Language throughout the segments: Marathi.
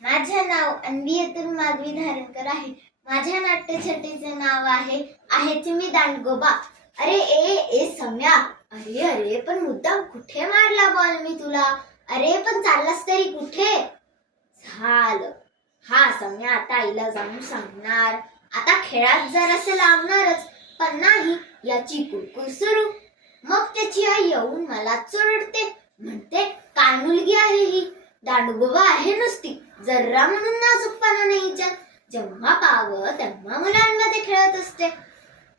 माझे नाव अन्वियतून माधवी धारणकर आहे. माझ्या नाट्यछटेचे नाव आहे आहेच मी दांडगोबा. अरे ए ए सम्या. अरे अरे पण मुद्दाम कुठे मारला बॉल मी तुला? अरे पण चाललास तरी कुठे? झालं. हा सम्या आता आईला जाऊन सांगणार. आता खेळात जरासं लावणारच पण नाही याची कुरकुर सुरू. मग त्याची आई येऊन मला चोरडते. म्हणते काय मुलगी आहे ही? दांडगोबा आहे नुसती. जर्रा म्हणून नाजूकपणा नाही जेव्हा पाव तेव्हा मुलांमध्ये खेळत असते.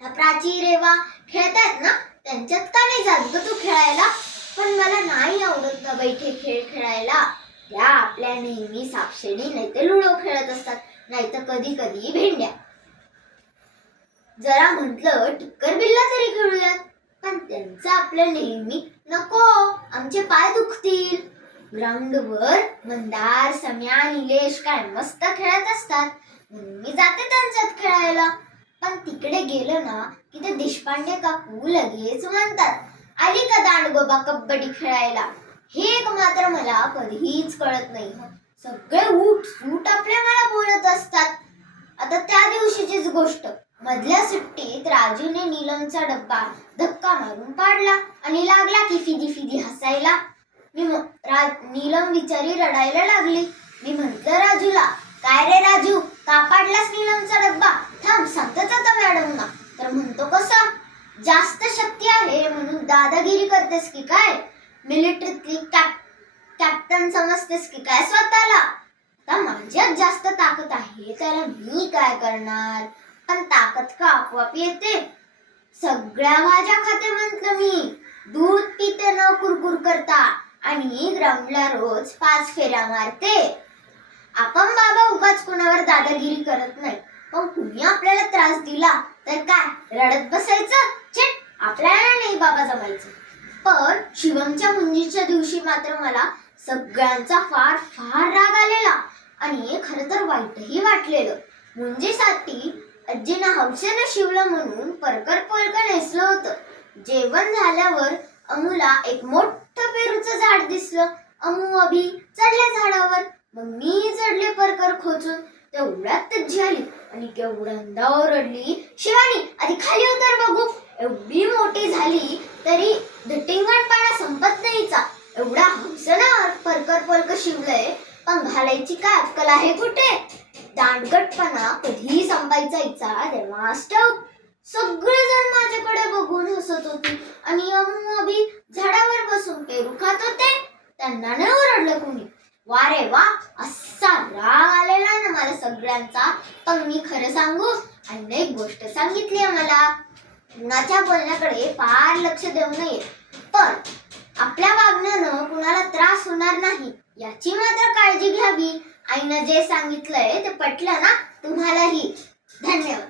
प्राची रेवा खेळतात ना त्यांच्यात का नाही जात ग तू खेळायला? पण मला नाही आवडत ना बैठे खेळ खेळायला. त्या आपल्या नेहमी सापशेडी नाही तर लुडो खेळत असतात नाही तर कधी कधी भेंड्या. जरा म्हंटल टिक्कर बिल्ला तरी खेळूयात. पण त्यांचं आपलं नेहमी नको. आमचे पाय ग्राउंडवर मंदार सम्या निलेश काय मस्त खेळत असतात. मी जाते त्यांच्यात खेळायला. पण तिकडे गेलं ना की ते देशपांडे काकू लगेच म्हणतात आली का दांडगोबा कबड्डी खेळायला? हे एक मात्र मला कधीच कळत नाही. सगळे उठ सूट आपल्या मला बोलत असतात. आता त्या दिवशीचीच गोष्ट. मधल्या सुट्टीत राजूने नीलमचा डब्बा धक्का मारून पाडला आणि लागला की फिदी फिदी हसायला. मी नीलम बिचारी रडायला लागली. मी म्हटलं राजूला काय रे राजू का पाडलास नीलमचा डब्बा? थांब सांगतच आता मॅडमना तर म्हणतो कसा? जास्त शक्ती आहे म्हणून दादागिरी करतेस की काय? मिलिटरीतली कॅप कॅप्टन समजतेस की काय स्वतःला? आता माझ्यात जास्त ताकद आहे त्याला मी काय करणार? पण ताकद का आपोआप येते? सगळ्या भाज्या खाते म्हटलं मी. दूध पिते न कुरकुर करता. आणि ग्राउंडला रोज पाच फेऱ्या मारते. आपण बाबा उगाच कोणावर दादागिरी करत नाही. पण कुणी आपल्याला त्रास दिला तर काय? रडत बसायचं? चिट आपल्याला नाही बाबा जमायचं. पण शिवमच्या मुंजीच्या दिवशी मात्र मला सगळ्यांचा फार फार राग आलेला. आणि खरं तर वाईटही वाटलेलं. मुंजीसाठी आजीनं हौसेनं शिवलं म्हणून परकर परकर नेसलं होतं. जेवण झाल्यावर अमूला एक मोठ पेरूचं झाड दिसलं. अमू अभी चढल्या झाडावर. मग मी चढले परकर खोचून. तेवढ्यात तज्जी आली. आणि केवढ्यांदा ओरडली शिवानी आधी खाली उतर बघू. एवढी मोठी झाली तरी धिटिंगणपणा संपत नाहीचा. एवढा हौसनं परकर पोलक शिवलंय पण घालायची काय अक्कल आहे कुठे? दांडगटपणा कधी संपायचा इचा देवास सगळेजण माझ्याकडे बघून हसत होती. आणि अमू अभी झाडावर बसून त्यांना नाही ओरडलं कोणी? वा रे वा असा राग आलेला ना मला सगळ्यांचा. पण मी खरं सांगू आणि एक गोष्ट सांगितली आहे मला. कुणाच्या बोलण्याकडे फार लक्ष देऊ नये. पण आपल्या वागण्यानं कुणाला त्रास होणार नाही याची मात्र काळजी घ्यावी. आईनं जे सांगितलंय ते पटलं ना तुम्हालाही. धन्यवाद.